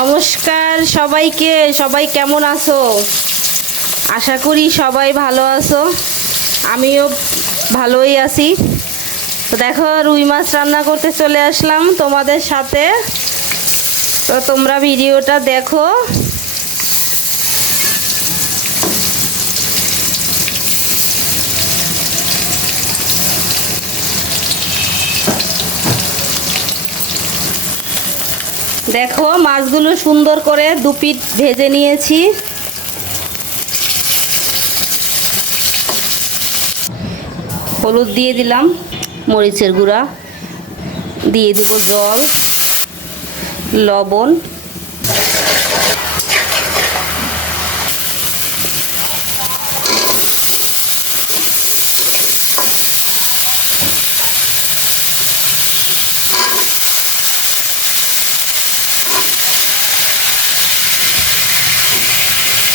নমস্কার সবাইকে, সবাই কেমন আছো? আশা করি সবাই ভালো আছো। আমিও ভালোই আছি। তো দেখো, রুই মাছ রান্না করতে চলে আসলাম তোমাদের সাথে। তো তোমরা ভিডিওটা দেখো। দেখো, মাছগুলো সুন্দর করে দুপিট ভেজে নিয়েছি। হলুদ দিয়ে দিলাম, মরিচের গুঁড়া। দিয়ে দিব জল, লবণ।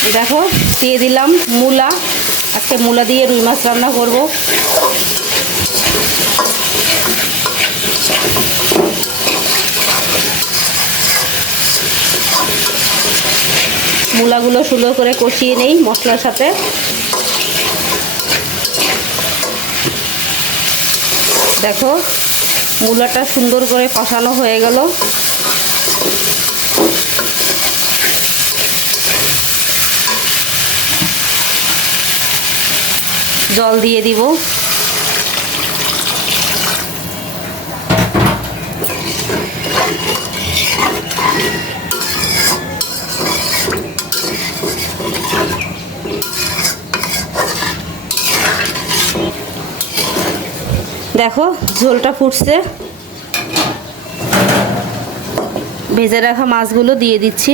দেখো, দিয়ে দিলাম মূলা। আজকে মূলা দিয়ে রুই মাছ রান্না করব। মূলাগুলো সুন্দর করে কষিয়ে নেই মশলার সাথে। দেখো, মূলাটা সুন্দর করে কষানো হয়ে গেল। জল দিয়ে দিব। দেখো ঝোলটা ফুটছে। ভেজে রাখা মাছগুলো দিয়ে দিচ্ছি।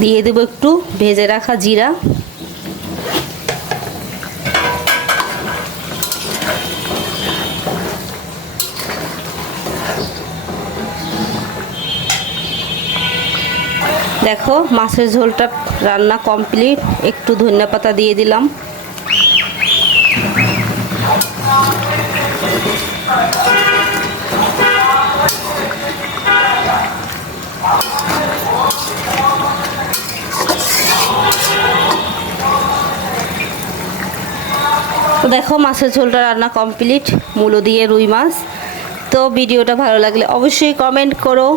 দিয়ে দেবো একটু ভেজে রাখা জিরা। দেখো, মাছের ঝোলটা রান্না কমপ্লিট। একটু ধনিয়া পাতা দিয়ে দিলাম। তো দেখো, মাছের ঝোলটা রান্না কমপ্লিট মূলো দিয়ে রুই মাছ। তো ভিডিওটা ভালো লাগলে অবশ্যই কমেন্ট করো।